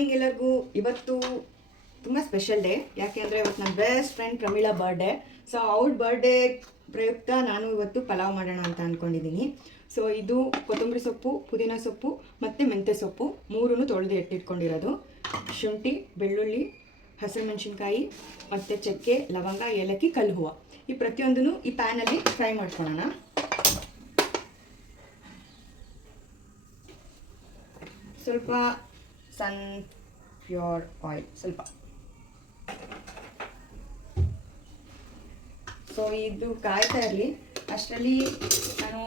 Morning ಎಲ್ಲರಿಗೂ. ಇವತ್ತು ತುಂಬ ಸ್ಪೆಷಲ್ ಡೇ. ಯಾಕೆ ಅಂದರೆ ಇವತ್ತು ನನ್ನ best friend Pramila birthday. So ಅವ್ರ ಬರ್ಡೇ ಪ್ರಯುಕ್ತ ನಾನು ಇವತ್ತು ಪಲಾವ್ ಮಾಡೋಣ ಅಂತ ಅಂದ್ಕೊಂಡಿದ್ದೀನಿ. ಸೊ ಇದು ಕೊತ್ತಂಬರಿ ಸೊಪ್ಪು, ಪುದೀನ ಸೊಪ್ಪು ಮತ್ತು ಮೆಂತ್ಯ ಸೊಪ್ಪು ಮೂರೂ ತೊಳೆದು ಎತ್ತಿಟ್ಕೊಂಡಿರೋದು. ಶುಂಠಿ, ಬೆಳ್ಳುಳ್ಳಿ, ಹಸಿರು ಮೆಣಸಿನ್ಕಾಯಿ ಮತ್ತು ಚಕ್ಕೆ, ಲವಂಗ, ಏಲಕ್ಕಿ, ಕಲ್ಲು ಹೂವು. ಈ ಪ್ರತಿಯೊಂದನ್ನು ಈ ಪ್ಯಾನಲ್ಲಿ ಫ್ರೈ ಮಾಡ್ಕೊಳ್ಳೋಣ. ಸ್ವಲ್ಪ ಸನ್ಫ್ಲವರ್ ಆಯಿಲ್ ಸ್ವಲ್ಪ. ಸೊ ಇದು ಕಾಯ್ತಾ ಇರಲಿ, ಅಷ್ಟರಲ್ಲಿ ನಾನು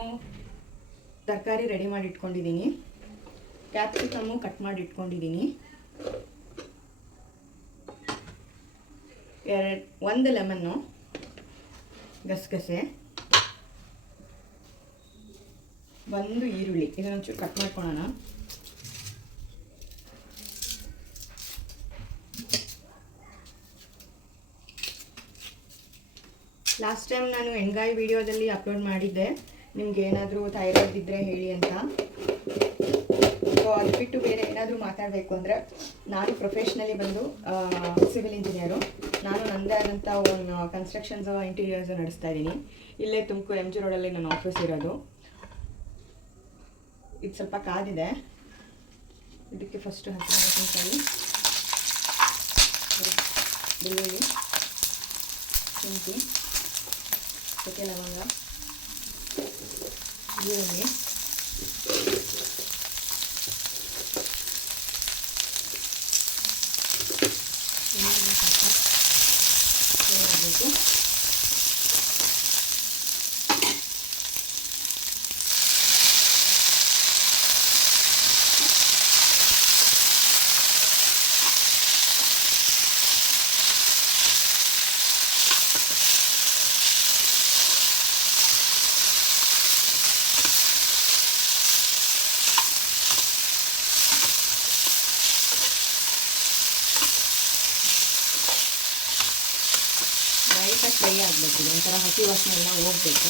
ತರಕಾರಿ ರೆಡಿ ಮಾಡಿ ಇಟ್ಕೊಂಡಿದ್ದೀನಿ. ಕ್ಯಾಪ್ಸಿಕಮ್ಮು ಕಟ್ ಮಾಡಿ ಇಟ್ಕೊಂಡಿದ್ದೀನಿ. ಒಂದು ಲೆಮನ್ನು, ಗಸಗಸೆ, ಒಂದು ಈರುಳ್ಳಿ. ಇದನ್ನೊಂಚೂರು ಕಟ್ ಮಾಡ್ಕೊಳ್ಳೋಣ. ಲಾಸ್ಟ್ ಟೈಮ್ ನಾನು ಎಣ್ಗಾಯಿ ವಿಡಿಯೋದಲ್ಲಿ ಅಪ್ಲೋಡ್ ಮಾಡಿದ್ದೆ, ನಿಮ್ಗೆ ಏನಾದರೂ ಥೈರಾಯ್ಡ್ ಇದ್ದರೆ ಹೇಳಿ ಅಂತ. ಸೊ ಅದು ಬಿಟ್ಟು ಬೇರೆ ಏನಾದರೂ ಮಾತಾಡಬೇಕು ಅಂದರೆ, ನಾನು ಪ್ರೊಫೆಷ್ನಲಿ ಬಂದು ಸಿವಿಲ್ ಇಂಜಿನಿಯರು. ನಾನು ನನ್ನದೇ ಆದಂಥ ಒಂದು ಕನ್ಸ್ಟ್ರಕ್ಷನ್ಸ್ ಇಂಟೀರಿಯರ್ಸ್ ನಡೆಸ್ತಾ ಇದ್ದೀನಿ. ಇಲ್ಲೇ ತುಮಕೂರು MG ರೋಡಲ್ಲಿ ನನ್ನ ಆಫೀಸ್ ಇರೋದು. ಇದು ಸ್ವಲ್ಪ ಕಾದಿದೆ. ಇದಕ್ಕೆ ಫಸ್ಟು ಹಸಿಮೆಣಸಿನಕಾಯಿ, ಬೆಳ್ಳುಳ್ಳಿ, ಶುಂಠಿ, ಚಕ್ಕೆ, ಲವಂಗ, ಈರುಳ್ಳಿ, ಸ್ವಲ್ಪ ಲೈಟಾಗಿ ಫ್ರೈ ಆಗಬೇಕು. ಒಂಥರ ಹಸಿ ವಾಸನೆ ಎಲ್ಲ ಹೋಗಬೇಕು.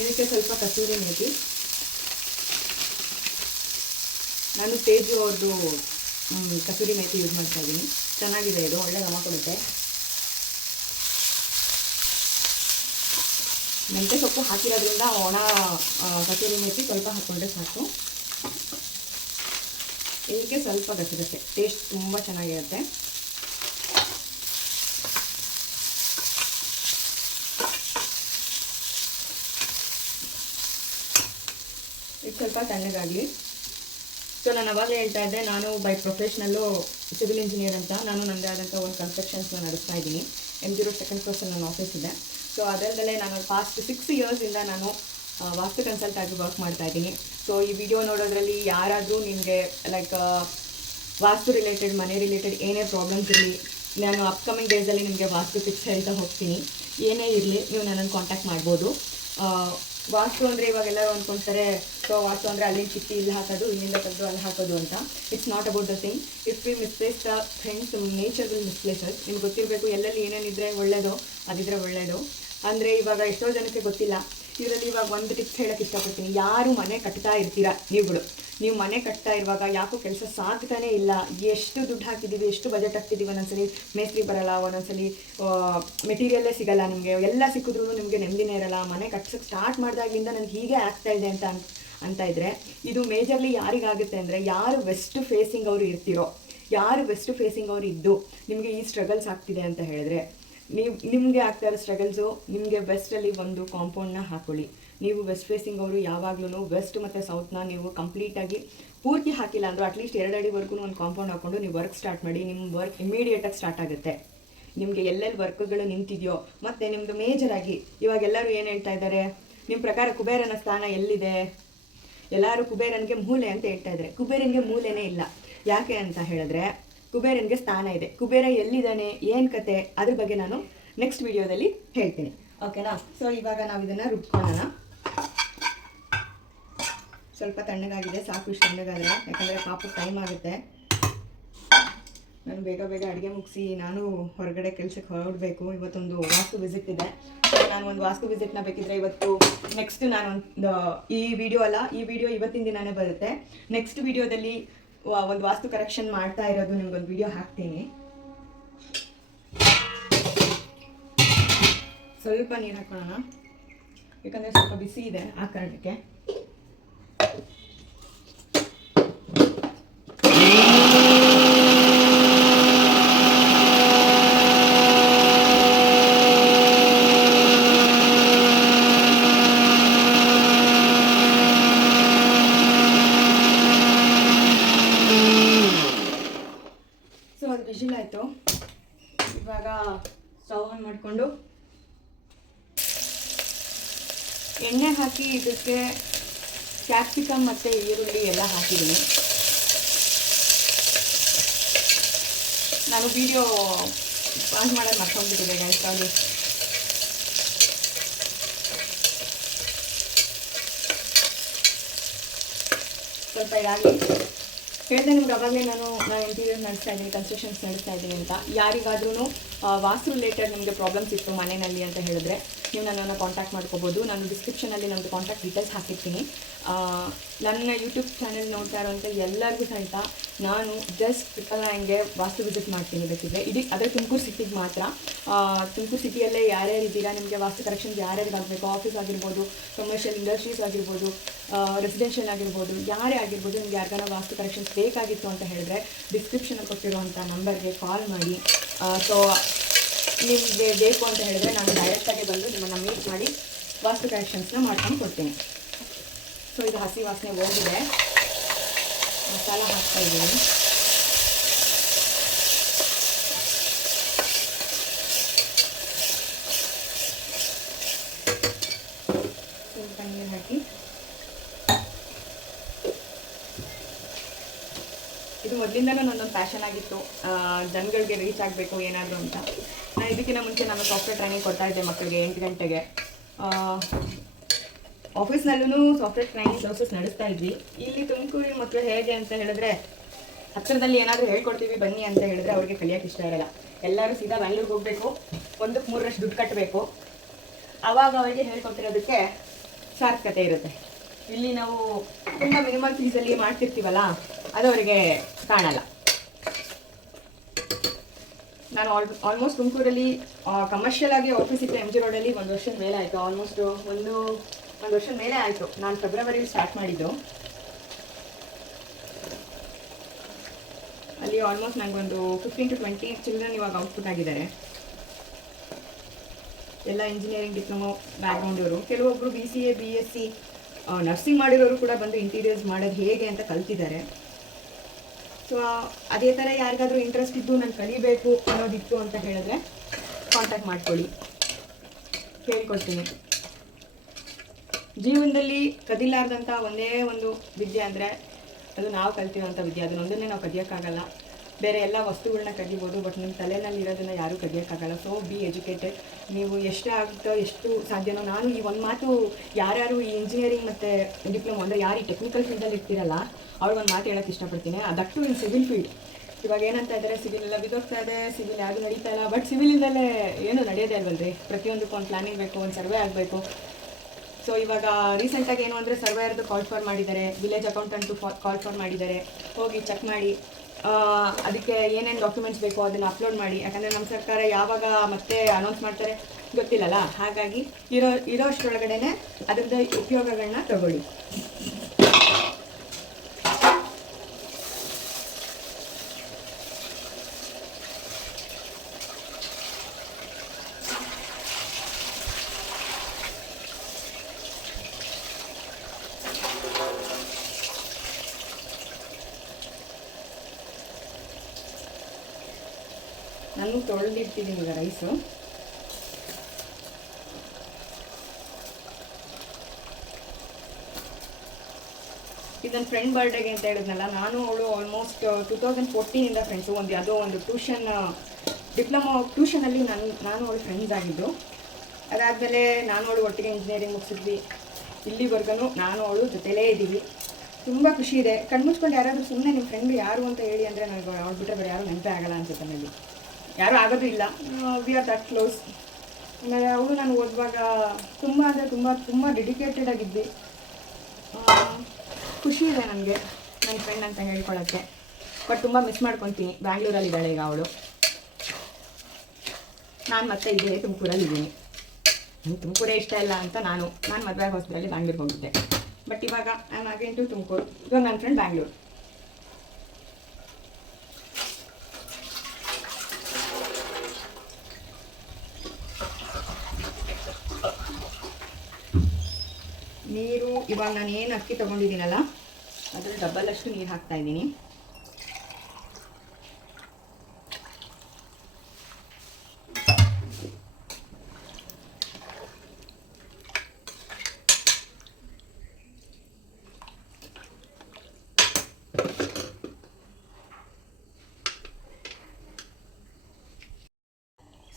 ಇದಕ್ಕೆ ಸ್ವಲ್ಪ ಕಸೂರಿ ಮೇಥಿ. ನಾನು ತೇಜು ಅವ್ರದ್ದು ಕಸೂರಿ ಮೇಥಿ ಯೂಸ್ ಮಾಡ್ತಾ ಇದ್ದೀನಿ. ಚೆನ್ನಾಗಿದೆ, ಇದು ಒಳ್ಳೆ ಘಮ ಕೊಡುತ್ತೆ. ಮೆಂತ್ಯ ಸೊಪ್ಪು ಹಾಕಿರೋದ್ರಿಂದ ಒಣ ಕಸೂರಿ ಮೇಥಿ ಸ್ವಲ್ಪ ಹಾಕ್ಕೊಂಡ್ರೆ ಸಾಕು. ಇದಕ್ಕೆ ಸ್ವಲ್ಪ ಗಸಗಸೆ, ಟೇಸ್ಟ್ ತುಂಬ ಚೆನ್ನಾಗಿರುತ್ತೆ. ಇದು ಸ್ವಲ್ಪ ತಣ್ಣಗಾಗಲಿ. ಸೊ ನಾನು ಅವಾಗಲೇ ಹೇಳ್ತಾ ಇದ್ದೆ, ನಾನು ಬೈ ಪ್ರೊಫೆಷ್ನಲ್ಲು ಸಿವಿಲ್ ಇಂಜಿನಿಯರ್ ಅಂತ. ನಾನು ನನ್ನದೇ ಆದಂಥ ಒಂದು ಕನ್ಸ್ಟ್ರಕ್ಷನ್ಸ್ನ ನಡೆಸ್ತಾ ಇದ್ದೀನಿ. MG ರೋಡ್ ಸೆಕೆಂಡ್ ಫ್ಲೋರ್ಸಲ್ಲಿ ನನ್ನ ಆಫೀಸ್ ಇದೆ. ಸೊ ಅದಲ್ಲದೆ ನಾನು ಪಾಸ್ಟ್ 6 ಇಯರ್ಸಿಂದ ನಾನು ವಾಸ್ತು ಕನ್ಸಲ್ಟ್ ಆಗಿ ವರ್ಕ್ ಮಾಡ್ತಾ ಇದ್ದೀನಿ. ಸೊ ಈ ವಿಡಿಯೋ ನೋಡೋದ್ರಲ್ಲಿ ಯಾರಾದರೂ ನಿಮಗೆ ಲೈಕ್ ವಾಸ್ತು ರಿಲೇಟೆಡ್, ಮನೆ ರಿಲೇಟೆಡ್ ಏನೇ ಪ್ರಾಬ್ಲಮ್ಸ್ ಇರಲಿ, ನಾನು ಅಪ್ಕಮಿಂಗ್ ಡೇಸಲ್ಲಿ ನಿಮಗೆ ವಾಸ್ತು ಟಿಪ್ಸ್ ಹೇಳ್ತಾ ಹೋಗ್ತೀನಿ. ಏನೇ ಇರಲಿ ನೀವು ನನ್ನನ್ನು ಕಾಂಟ್ಯಾಕ್ಟ್ ಮಾಡ್ಬೋದು. ವಾಸ್ತು ಅಂದರೆ ಇವಾಗೆಲ್ಲರೂ ಅಂದ್ಕೊಳ್ತಾರೆ, ಸೊ ವಾಸ್ತು ಅಂದರೆ ಅಲ್ಲಿಂದ ಚಿಕ್ಕಿ ಇಲ್ಲಿ ಹಾಕೋದು, ಇಲ್ಲಿಂದ ತೆಗೆದು ಅಲ್ಲಿ ಹಾಕೋದು ಅಂತ. It's not about the thing. If we misplace the things, nature will misplaces. ನಿಮ್ಗೆ ಗೊತ್ತಿರಬೇಕು ಎಲ್ಲೆಲ್ಲಿ ಏನೇನಿದ್ರೆ ಒಳ್ಳೆಯದು, ಅದಿದ್ರೆ ಒಳ್ಳೆಯದು. ಅಂದರೆ ಇವಾಗ ಎಷ್ಟೋ ಜನಕ್ಕೆ ಗೊತ್ತಿಲ್ಲ. ಇದರಲ್ಲಿ ಇವಾಗ ಒಂದು ಟಿಪ್ಸ್ ಹೇಳೋಕ್ಕೆ ಇಷ್ಟಪಡ್ತೀನಿ. ಯಾರು ಮನೆ ಕಟ್ತಾ ಇರ್ತೀರಾ ನೀವು ಮನೆ ಕಟ್ತಾ ಇರುವಾಗ ಯಾಕೋ ಕೆಲಸ ಸಾಗ್ತಾನೇ ಇಲ್ಲ. ಎಷ್ಟು ದುಡ್ಡು ಹಾಕಿದ್ದೀವಿ, ಎಷ್ಟು ಬಜೆಟ್ ಹಾಕ್ತಿದ್ದೀವಿ, ಒಂದೊಂದ್ಸಲಿ ಮೇಸ್ತ್ರಿ ಬರೋಲ್ಲ, ಒಂದೊಂದ್ಸಲಿ ಮೆಟೀರಿಯಲ್ಲೇ ಸಿಗೋಲ್ಲ ನಿಮಗೆ. ಎಲ್ಲ ಸಿಕ್ಕಿದ್ರೂ ನಿಮಗೆ ನೆಮ್ಮದಿನೇ ಇರೋಲ್ಲ. ಮನೆ ಕಟ್ಸೋಕ್ಕೆ ಸ್ಟಾರ್ಟ್ ಮಾಡಿದಾಗಿಂದ ನನಗೆ ಹೀಗೆ ಆಗ್ತಾ ಇದೆ ಅಂತ ಇದ್ದರೆ, ಇದು ಮೇಜರ್ಲಿ ಯಾರಿಗಾಗುತ್ತೆ ಅಂದರೆ, ಯಾರು ವೆಸ್ಟ್ ಫೇಸಿಂಗ್ ಅವರು ಇರ್ತಿರೋ, ಯಾರು ವೆಸ್ಟ್ ಫೇಸಿಂಗ್ ಅವರು ಇದ್ದು ನಿಮಗೆ ಈ ಸ್ಟ್ರಗಲ್ಸ್ ಆಗ್ತಿದೆ ಅಂತ ಹೇಳಿದ್ರೆ, ನಿಮಗೆ ಆಗ್ತಾ ಇರೋ ಸ್ಟ್ರಗಲ್ಸು, ನಿಮಗೆ ವೆಸ್ಟಲ್ಲಿ ಒಂದು ಕಾಂಪೌಂಡ್ನ ಹಾಕೊಳ್ಳಿ. ನೀವು ವೆಸ್ಟ್ ಫೇಸಿಂಗ್ ಅವರು ಯಾವಾಗಲೂ ವೆಸ್ಟ್ ಮತ್ತು ಸೌತ್ನ ನೀವು ಕಂಪ್ಲೀಟಾಗಿ ಪೂರ್ತಿ ಹಾಕಿಲ್ಲ ಅಂದರೂ ಅಟ್ಲೀಸ್ಟ್ 2 ಅಡಿವರೆಗೂ ಒಂದು ಕಾಂಪೌಂಡ್ ಹಾಕ್ಕೊಂಡು ನೀವು ವರ್ಕ್ ಸ್ಟಾರ್ಟ್ ಮಾಡಿ. ನಿಮ್ಮ ವರ್ಕ್ ಇಮಿಡಿಯೇಟಾಗಿ ಸ್ಟಾರ್ಟ್ ಆಗುತ್ತೆ. ನಿಮಗೆ ಎಲ್ಲೆಲ್ಲಿ ವರ್ಕ್ಗಳು ನಿಂತಿದೆಯೋ, ಮತ್ತು ನಿಮ್ಮದು ಮೇಜರಾಗಿ ಇವಾಗ ಎಲ್ಲರೂ ಏನು ಹೇಳ್ತಾ ಇದ್ದಾರೆ, ನಿಮ್ಮ ಪ್ರಕಾರ ಕುಬೇರನ ಸ್ಥಾನ ಎಲ್ಲಿದೆ? ಎಲ್ಲರೂ ಕುಬೇರನಿಗೆ ಮೂಲೆ ಅಂತ ಹೇಳ್ತಾ ಇದ್ದಾರೆ. ಕುಬೇರನಿಗೆ ಮೂಲೆನೇ ಇಲ್ಲ. ಯಾಕೆ ಅಂತ ಹೇಳಿದ್ರೆ, ಕುಬೇರನಿಗೆ ಸ್ಥಾನ ಇದೆ. ಕುಬೇರ ಎಲ್ಲಿದ್ದಾನೆ, ಏನು ಕತೆ, ಅದ್ರ ಬಗ್ಗೆ ನಾನು ನೆಕ್ಸ್ಟ್ ವಿಡಿಯೋದಲ್ಲಿ ಹೇಳ್ತೀನಿ. ಓಕೆನಾ? ಸೊ ಇವಾಗ ನಾವು ಇದನ್ನು ರುಬ್ಕೊಳ್ಳೋಣ. ಸ್ವಲ್ಪ ತಣ್ಣಗಾಗಿದೆ, ಸಾಕು ಇಷ್ಟು ತಣ್ಣಗಾದರೆ, ಯಾಕಂದರೆ ಪಾಪು ಟೈಮ್ ಆಗುತ್ತೆ. ನಾನು ಬೇಗ ಬೇಗ ಅಡುಗೆ ಮುಗಿಸಿ ನಾನು ಹೊರಗಡೆ ಕೆಲಸಕ್ಕೆ ಹೊರಡಬೇಕು. ಇವತ್ತೊಂದು ವಾಸ್ತು ವಿಸಿಟ್ ಇದೆ. ನಾನು ಒಂದು ವಾಸ್ತು ವಿಸಿಟ್ನ ಬೇಕಿದ್ರೆ ಇವತ್ತು ನೆಕ್ಸ್ಟ್ ನಾನು ಒಂದು ಈ ವಿಡಿಯೋ ಇವತ್ತಿನ ದಿನಾನೇ ಬರುತ್ತೆ. ನೆಕ್ಸ್ಟ್ ವಿಡಿಯೋದಲ್ಲಿ ಒಂದು ವಾಸ್ತು ಕರೆಕ್ಷನ್ ಮಾಡ್ತಾ ಇರೋದು ನಿಮ್ಗೊಂದು ವಿಡಿಯೋ ಹಾಕ್ತೀನಿ. ಸ್ವಲ್ಪ ನೀರು ಹಾಕೋಣ, ಯಾಕಂದರೆ ಸ್ವಲ್ಪ ಬಿಸಿ ಇದೆ ಆ ಕಾರಣಕ್ಕೆ. ಸೊ ಅದು ವಿಜಿಲ್ ಆಯಿತು. ಇವಾಗ ಸ್ಟವ್ ಆನ್ ಮಾಡಿಕೊಂಡು ಎಣ್ಣೆ ಹಾಕಿ ಇದಕ್ಕೆ ಕ್ಯಾಪ್ಸಿಕಮ್ ಮತ್ತು ಈರುಳ್ಳಿ ಎಲ್ಲ ಹಾಕಿದ್ದೀನಿ. ನಾನು ವಿಡಿಯೋ ಆನ್ ಮಾಡೋದು ಮರ್ಕೊಂಡ್ಬಿಟ್ಟಿದೆ ಗೈಸ್, ಸಾರಿ. ಸ್ವಲ್ಪ ಇದಾಗಲಿ. ಹೇಳಿದೆ ನಿಮ್ಗೆ ಅವಾಗಲೇ ನಾನು ಇಂಟೀರಿಯರ್ ನಡೆಸ್ತಾ ಇದ್ದೀನಿ, ಕನ್ಸ್ಟ್ರಕ್ಷನ್ಸ್ ನಡೆಸ್ತಾ ಇದ್ದೀನಿ ಅಂತ. ಯಾರಿಗಾದ್ರೂ ವಾಸ್ತು ರಿಲೇಟೆಡ್ ನಿಮಗೆ ಪ್ರಾಬ್ಲಮ್ಸ್ ಇತ್ತು ಮನೆಯಲ್ಲಿ ಅಂತ ಹೇಳಿದ್ರೆ ನೀವು ನನ್ನನ್ನು ಕಾಂಟ್ಯಾಕ್ಟ್ ಮಾಡ್ಕೋಬೋದು. ನಾನು ಡಿಸ್ಕ್ರಿಪ್ಷನಲ್ಲಿ ನಮ್ಮದು ಕಾಂಟ್ಯಾಕ್ಟ್ ಡೀಟೇಲ್ಸ್ ಹಾಕಿರ್ತೀನಿ. ನನ್ನ ಯೂಟ್ಯೂಬ್ ಚಾನೆಲ್ ನೋಡ್ತಾ ಇರೋಂಥ ಎಲ್ಲರಿಗೂ ಸಹಿತ ನಾನು ಜಸ್ಟ್ 999ಗೆ ವಾಸ್ತು ವಿಸಿಟ್ ಮಾಡ್ತೀನಿ ಬೇಕಿದ್ರೆ. ಅದೇ ತುಮಕೂರು ಸಿಟಿಗೆ ಮಾತ್ರ. ತುಮಕೂರು ಸಿಟಿಯಲ್ಲೇ ಯಾರ್ಯಾರು ಇದ್ದೀರಾ, ನಿಮಗೆ ವಾಸ್ತು ಕರೆಕ್ಷನ್ಸ್ ಯಾರ್ಯಾರಿಗೆ ಆಗಬೇಕು, ಆಫೀಸ್ ಆಗಿರ್ಬೋದು, ಕಮರ್ಷಿಯಲ್ ಇಂಡಸ್ಟ್ರೀಸ್ ಆಗಿರ್ಬೋದು, ರೆಸಿಡೆನ್ಷಿಯಲ್ ಆಗಿರ್ಬೋದು, ಯಾರೇ ಆಗಿರ್ಬೋದು, ನಿಮ್ಗೆ ಯಾರಿಗಾನ ವಾಸ್ತು ಕರೆಕ್ಷನ್ಸ್ ಬೇಕಾಗಿತ್ತು ಅಂತ ಹೇಳಿದ್ರೆ ಡಿಸ್ಕ್ರಿಪ್ಷನಲ್ಲಿ ಕೊಟ್ಟಿರುವಂಥ ನಂಬರ್ಗೆ ಕಾಲ್ ಮಾಡಿ. ಸೊ ನಿಮಗೆ ಬೇಕು ಅಂತ ಹೇಳಿದ್ರೆ ನಾನು ಡೈರೆಕ್ಟಾಗಿ ಬಂದು ನಿಮ್ಮನ್ನು ಮೀಟ್ ಮಾಡಿ ವಾಸ್ತು ಕರೆಕ್ಷನ್ಸ್ನ ಮಾಡ್ಕೊಂಡು ಕೊಡ್ತೀನಿ. ಸೊ ಇದು ಹಸಿ ವಾಸನೆ ಹೋಗಿದೆ. ಮಸಾಲ ಹಾಕ್ತಾ ಇದ್ದೀನಿ. ಸ್ವಲ್ಪ ನೀರು ಹಾಕಿ ಇದು ಮೊದಲಿಂದನೂ ನನ್ನೊಂದು ಪ್ಯಾಷನ್ ಆಗಿತ್ತು, ಜನಗಳಿಗೆ ರೀಚ್ ಆಗಬೇಕು ಏನಾದರೂ ಅಂತ. ನಾನು ಇದಕ್ಕಿಂತ ಮುಂಚೆ ನಾನು ಸಾಫ್ಟ್ವೇರ್ ಟ್ರೈನಿಂಗ್ ಕೊಡ್ತಾ ಇದ್ದೆ ಮಕ್ಕಳಿಗೆ 8 ಗಂಟೆಗೆ. ಆಫೀಸ್ನಲ್ಲೂ ಸಾಫ್ಟ್ವೇರ್ ಟ್ರೈನಿಂಗ್ ಕ್ಲಾಸಸ್ ನಡೆಸ್ತಾ ಇದ್ವಿ. ಇಲ್ಲಿ ತುಮಕೂರಿನ ಮಕ್ಕಳು ಹೇಗೆ ಅಂತ ಹೇಳಿದ್ರೆ ಹತ್ತಿರದಲ್ಲಿ ಏನಾದರೂ ಹೇಳ್ಕೊಡ್ತೀವಿ ಬನ್ನಿ ಅಂತ ಹೇಳಿದ್ರೆ ಅವ್ರಿಗೆ ಕಲಿಯೋಕ್ಕೆ ಇಷ್ಟ ಇರಲ್ಲ. ಎಲ್ಲರೂ ಸೀದಾ ಬ್ಯಾಂಗ್ಳೂರಿಗೆ ಹೋಗಬೇಕು, 1ಕ್ಕೆ 3ರಷ್ಟು ದುಡ್ಡು ಕಟ್ಟಬೇಕು, ಆವಾಗ ಅವರಿಗೆ ಹೇಳ್ಕೊಟ್ಟಿರೋದಕ್ಕೆ ಸಾರ್ಥಕತೆ ಇರುತ್ತೆ. ಇಲ್ಲಿ ನಾವು ತುಂಬ ಮಿನಿಮಲ್ ಫೀಸಲ್ಲಿ ಮಾಡ್ತಿರ್ತೀವಲ್ಲ, ಅದು ಅವರಿಗೆ ಕಾಣಲ್ಲ. ನಾನು ಆಲ್ಮೋಸ್ಟ್ ತುಮಕೂರಲ್ಲಿ ಕಮರ್ಷಿಯಲ್ ಆಗಿ ಆಫೀಸ್ ಇತ್ತು MG ರೋಡಲ್ಲಿ 1 ವರ್ಷದ ಮೇಲೆ ಆಯಿತು. ಆಲ್ಮೋಸ್ಟ್ ಒಂದು ವರ್ಷದ ಮೇಲೆ ಆಯಿತು. ನಾನು ಫೆಬ್ರವರಿಲಿ ಸ್ಟಾರ್ಟ್ ಮಾಡಿದ್ದು. ಅಲ್ಲಿ ಆಲ್ಮೋಸ್ಟ್ ನನಗೊಂದು 15 to 20 ಚಿಲ್ಡ್ರನ್ ಇವಾಗ ಔಟ್ಪುಟ್ ಆಗಿದ್ದಾರೆ. ಎಲ್ಲ ಇಂಜಿನಿಯರಿಂಗ್ ಡಿಪ್ಲೊಮೊ ಬ್ಯಾಕ್ಗ್ರೌಂಡ್ ಇವರು, ಕೆಲವೊಬ್ಬರು BCA BSc ನರ್ಸಿಂಗ್ ಮಾಡಿರೋರು ಕೂಡ ಬಂದು ಇಂಟೀರಿಯರ್ಸ್ ಮಾಡೋದು ಹೇಗೆ ಅಂತ ಕಲ್ತಿದ್ದಾರೆ. ಸೊ ಅದೇ ಥರ ಯಾರಿಗಾದ್ರೂ ಇಂಟ್ರೆಸ್ಟ್ ಇದ್ದು ನಾನು ಕಲಿಬೇಕು ಅನ್ನೋದಿತ್ತು ಅಂತ ಹೇಳಿದ್ರೆ ಕಾಂಟ್ಯಾಕ್ಟ್ ಮಾಡ್ಕೊಳ್ಳಿ, ಹೇಳ್ಕೊಡ್ತೀನಿ. ಜೀವನದಲ್ಲಿ ಕದಿಲಾರ್ದಂಥ ಒಂದೇ ಒಂದು ವಿದ್ಯೆ ಅಂದರೆ ಅದು ನಾವು ಕಲ್ತಿರೋಂಥ ವಿದ್ಯೆ. ಅದನ್ನೊಂದನ್ನೇ ನಾವು ಕದಿಯೋಕ್ಕಾಗಲ್ಲ. ಬೇರೆ ಎಲ್ಲ ವಸ್ತುಗಳನ್ನ ಕದಿಬೋದು, ಬಟ್ ನಿಮ್ಮ ತಲೆಯಲ್ಲಿ ಇರೋದನ್ನು ಯಾರೂ ಕದಿಯೋಕ್ಕಾಗಲ್ಲ. So B educated. ನೀವು ಎಷ್ಟು ಆಗುತ್ತೋ ಎಷ್ಟು ಸಾಧ್ಯನೋ. ನಾನು ಈ ಒಂದು ಮಾತು ಯಾರ್ಯಾರು ಈ ಇಂಜಿನಿಯರಿಂಗ್ ಮತ್ತು ಡಿಪ್ಲೊಮೊ ಅಂದರೆ ಯಾರು ಈ ಟೆಕ್ನಿಕಲ್ ಫೀಲ್ಡಲ್ಲಿ ಇರ್ತೀರಲ್ಲ ಅವ್ರಿಗೊಂದು ಮಾತು ಹೇಳೋಕ್ಕೆ ಇಷ್ಟಪಡ್ತೀನಿ. ಅದಕ್ಕೂ ಇನ್ ಸಿವಿಲ್ ಫೀಲ್ಡ್ ಇವಾಗ ಏನಂತ ಇದ್ದಾರೆ, ಸಿವಿಲ್ ಎಲ್ಲ ಬಿದ್ದೋಗ್ತಾ ಇದೆ, ಸಿವಿಲ್ ಯಾವುದು ನಡೀತಾ ಇಲ್ಲ. ಬಟ್ ಸಿವಿಲಿಂದಲೇ ಏನು ನಡೆಯೋದೇ ಅಲ್ವಲ್ರಿ. ಪ್ರತಿಯೊಂದಕ್ಕೂ ಒಂದು ಪ್ಲಾನಿಂಗ್ ಬೇಕು, ಒಂದು ಸರ್ವೆ ಆಗಬೇಕು. ಸೊ ಇವಾಗ ರೀಸೆಂಟಾಗಿ ಏನು ಅಂದರೆ ಸರ್ವೇಯರ್ದು ಕಾಲ್ ಫಾರ್ ಮಾಡಿದ್ದಾರೆ, ವಿಲೇಜ್ ಅಕೌಂಟೆಂಟು ಕಾಲ್ ಫಾರ್ ಮಾಡಿದ್ದಾರೆ. ಹೋಗಿ ಚೆಕ್ ಮಾಡಿ ಅದಕ್ಕೆ ಏನೇನು ಡಾಕ್ಯುಮೆಂಟ್ಸ್ ಬೇಕೋ ಅದನ್ನು ಅಪ್ಲೋಡ್ ಮಾಡಿ. ಯಾಕಂದರೆ ನಮ್ಮ ಸರ್ಕಾರ ಯಾವಾಗ ಮತ್ತೆ ಅನೌನ್ಸ್ ಮಾಡ್ತಾರೆ ಗೊತ್ತಿಲ್ಲಲ್ಲ. ಹಾಗಾಗಿ ಇರೋ ಅಷ್ಟರೊಳಗಡೆ ಅದರದ್ದು ಉಪಯೋಗಗಳನ್ನ ತಗೊಳ್ಳಿ. ನಾನು ತೊಳೆದಿರ್ತಿದ್ದೀನಿ ಈಗ ರೈಸು. ಇದು ನನ್ನ ಫ್ರೆಂಡ್ ಬರ್ಡೇಗೆ ಅಂತ ಹೇಳಿದ್ನಲ್ಲ, ನಾನು ಅವಳು ಆಲ್ಮೋಸ್ಟ್ 2014ಇಂದ ಫ್ರೆಂಡ್ಸು. ಯಾವುದೋ ಒಂದು ಟ್ಯೂಷನ್ ಡಿಪ್ಲೊಮೊ ಟ್ಯೂಷನಲ್ಲಿ ನಾನು ಅವಳು ಫ್ರೆಂಡ್ಸ್ ಆಗಿದ್ದು. ಅದಾದಮೇಲೆ ನಾನು ಅವಳು ಒಟ್ಟಿಗೆ ಇಂಜಿನಿಯರಿಂಗ್ ಮುಗಿಸಿದ್ವಿ. ಇಲ್ಲಿವರೆಗೂ ನಾನು ಅವಳು ಜೊತೆಲೇ ಇದ್ದೀವಿ. ತುಂಬ ಖುಷಿ ಇದೆ. ಕಣ್ಮುಚ್ಕೊಂಡು ಯಾರಾದರೂ ಸುಮ್ಮನೆ ನಿಮ್ಮ ಫ್ರೆಂಡ್ ಯಾರು ಅಂತ ಹೇಳಿ ಅಂದರೆ ನನಗೆ ಅವ್ಳು ಬಿಟ್ಟರೆ ಬೇರೆ ಯಾರು ನೆನಪೇ ಆಗಲ್ಲ ಅನ್ಸುತ್ತೆ. ಮನೇಲಿ ಯಾರೂ ಆಗೋದು ಇಲ್ಲ. We are that close. ಆಮೇಲೆ ಅವಳು ನಾನು ಓದುವಾಗ ತುಂಬ ಅಂದರೆ ತುಂಬ ತುಂಬ ಡೆಡಿಕೇಟೆಡ್ ಆಗಿದ್ವಿ. ಖುಷಿ ಇದೆ ನನಗೆ ನನ್ನ ಫ್ರೆಂಡ್ ಅಂತ ಹೇಳ್ಕೊಳ್ಳೋಕ್ಕೆ. ಬಟ್ ತುಂಬ ಮಿಸ್ ಮಾಡ್ಕೊತೀನಿ. ಬ್ಯಾಂಗ್ಳೂರಲ್ಲಿದ್ದಾಳೆ ಈಗ ಅವಳು. ನಾನು ಮತ್ತೆ ಇದೇ ತುಮಕೂರಲ್ಲಿದ್ದೀನಿ. ನಂಗೆ ತುಮಕೂರೇ ಇಷ್ಟ ಇಲ್ಲ ಅಂತ ನಾನು ಮದುವೆ ಹೊಸದಲ್ಲಿ ಬ್ಯಾಂಗ್ಳೂರಿಗೆ ಹೋಗಿದ್ದೆ. ಬಟ್ ಇವಾಗ I am again to Tumakuru. ಇವಾಗ ನನ್ನ ಫ್ರೆಂಡ್ ಬ್ಯಾಂಗ್ಳೂರು. ನೀರು ಇವಾಗ ನಾನು ಏನು ಅಕ್ಕಿ ತೊಗೊಂಡಿದ್ದೀನಲ್ಲ ಅದ್ರಲ್ಲಿ ಡಬ್ಬಲಷ್ಟು ನೀರು ಹಾಕ್ತಾಯಿದ್ದೀನಿ.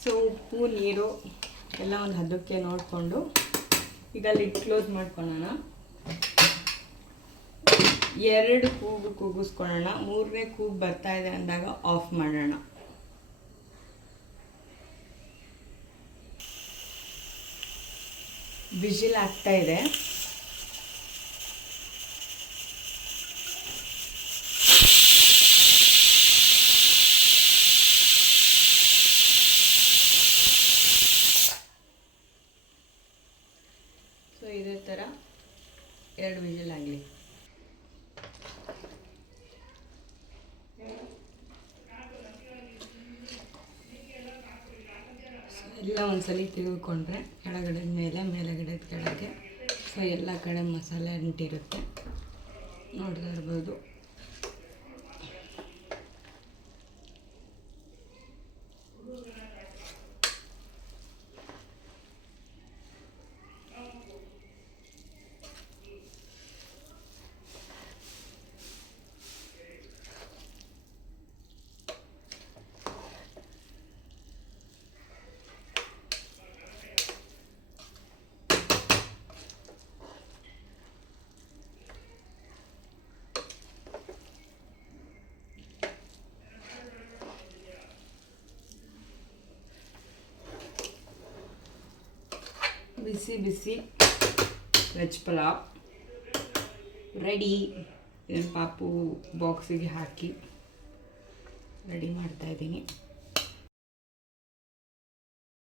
ಸೊ ಉಪ್ಪು ನೀರು ಎಲ್ಲ ಒಂದು ಹದಕ್ಕೆ ನೋಡಿಕೊಂಡು ಈಗ ಲಿಡ್ ಕ್ಲೋಸ್ ಮಾಡ್ಕೊಳ್ಳೋಣ. 2 ಕೂಗು ಕೂಗಿಸ್ಕೊಳ್ಳೋಣ. 3ನೇ ಕೂಗು ಬರ್ತಾ ಇದೆ ಅಂದಾಗ ಆಫ್ ಮಾಡೋಣ. ವಿಜಿಲ್ ಆಗ್ತಾ ಇದೆ. ಸೊ ಇದೇ ಥರ 2 ವಿಜಿಲ್ ಆಗಲಿ. ಎಲ್ಲ ಒಂದ್ಸಲಿ ತಿರುಗಿಕೊಂಡ್ರೆ ಕೆಳಗಡೆ ಮೇಲೆ, ಮೇಲೆಗಡೆ ಕೆಳಗೆ, ಸೊ ಎಲ್ಲ ಕಡೆ ಮಸಾಲೆ ಅಂಟಿರುತ್ತೆ. ನೋಡ್ತಾ ಇರ್ಬೋದು. ಬಿಸಿ ಬಿಸಿ ವೆಜ್ ಪಲಾವ್ ರೆಡಿ. ಇದನ್ನು ಪಾಪು ಬಾಕ್ಸಿಗೆ ಹಾಕಿ ರೆಡಿ ಮಾಡ್ತಾಯಿದ್ದೀನಿ.